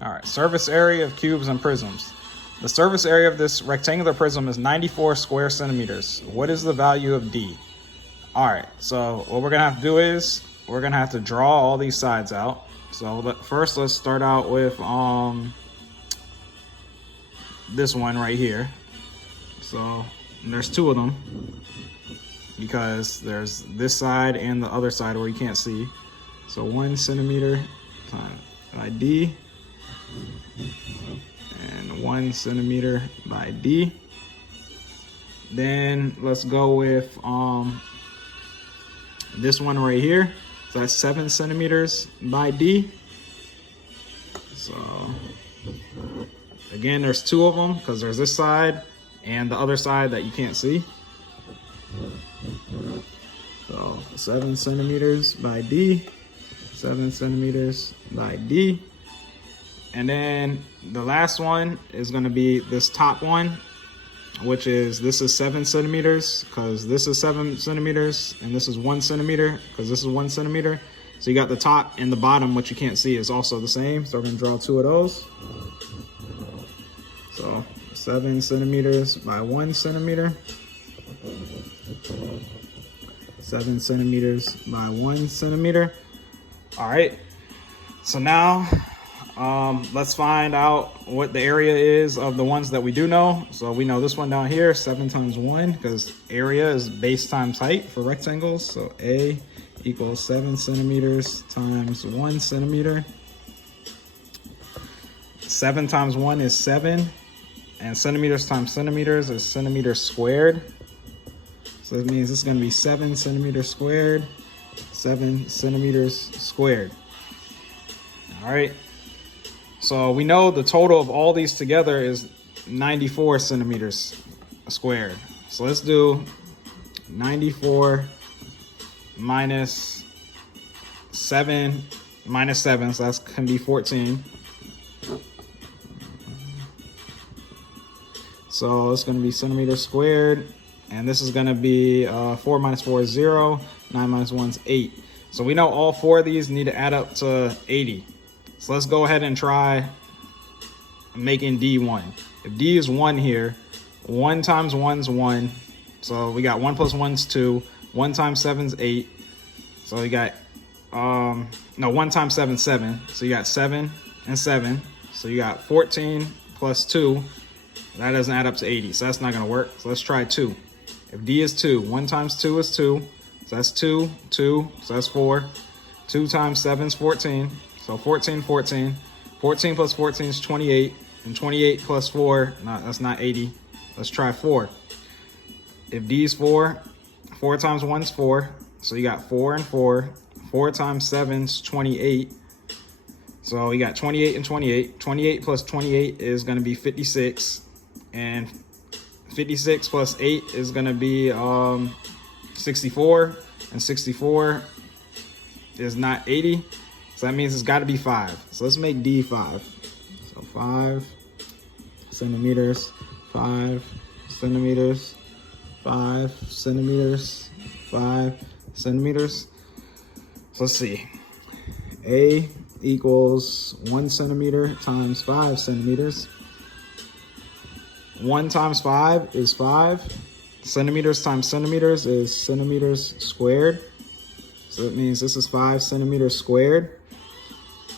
All right, surface area of cubes and prisms. The surface area of this rectangular prism is 94 square centimeters. What is the value of D? All right, so what we're gonna have to do is we're gonna have to draw all these sides out. So first let's start out with this one right here. So there's two of them because there's this side and the other side where you can't see. So 1 centimeter by D and 1 centimeter by D. Then let's go with this one right here. So that's 7 centimeters by D. So again, there's two of them because there's this side and the other side that you can't see. So 7 centimeters by D, 7 centimeters by D. And then the last one is going to be this top one, which is, this is 7 centimeters because this is 7 centimeters and this is 1 centimeter because this is 1 centimeter. So you got the top and the bottom, which you can't see, is also the same. So we're going to draw two of those. So 7 centimeters by 1 centimeter. 7 centimeters by 1 centimeter. All right. So now let's find out what the area is of the ones that we do know. So we know this one down here, 7 times 1, because area is base times height for rectangles. So A equals 7 centimeters times 1 centimeter. 7 times 1 is 7, and centimeters times centimeters is centimeters squared. So that means this is going to be 7 centimeters squared, 7 centimeters squared. All right. So we know the total of all these together is 94 centimeters squared. So let's do 94 minus 7, so that's can be 14. So it's going to be centimeters squared, and this is going to be 4 minus 4 is 0, 9 minus 1 is 8. So we know all four of these need to add up to 80. So let's go ahead and try making D 1. If D is 1 here, 1 times 1 is 1. So we got 1 plus 1 is 2. 1 times 7 is 8. So we got, 1 times 7 is 7. So you got 7 and 7. So you got 14 plus 2. That doesn't add up to 80. So that's not going to work. So let's try 2. If D is 2, 1 times 2 is 2. So that's 2, 2. So that's 4. 2 times 7 is 14. So 14, 14. 14 plus 14 is 28. And 28 plus 4, that's not 80. Let's try 4. If D is 4, 4 times 1 is 4. So you got 4 and 4. 4 times 7 is 28. So you got 28 and 28. 28 plus 28 is going to be 56. And 56 plus 8 is going to be 64. And 64 is not 80. So that means it's got to be 5. So let's make D 5. So 5 centimeters, 5 centimeters, 5 centimeters, 5 centimeters. So let's see. A equals 1 centimeter times 5 centimeters. 1 times 5 is 5. Centimeters times centimeters is centimeters squared. So that means this is 5 centimeters squared.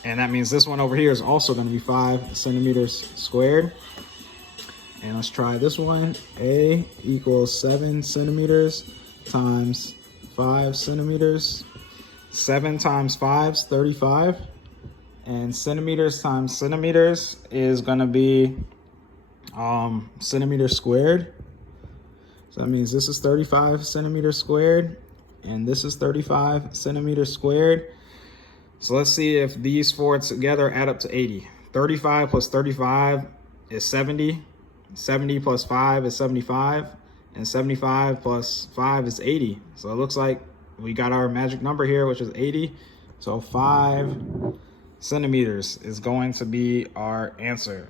And that means this one over here is also going to be 5 centimeters squared. And let's try this one. A equals 7 centimeters times 5 centimeters. 7 times 5 is 35. And centimeters times centimeters is going to be centimeters squared. So that means this is 35 centimeters squared. And this is 35 centimeters squared. So let's see if these four together add up to 80. 35 plus 35 is 70. 70 plus 5 is 75. And 75 plus 5 is 80. So it looks like we got our magic number here, which is 80. So 5 centimeters is going to be our answer.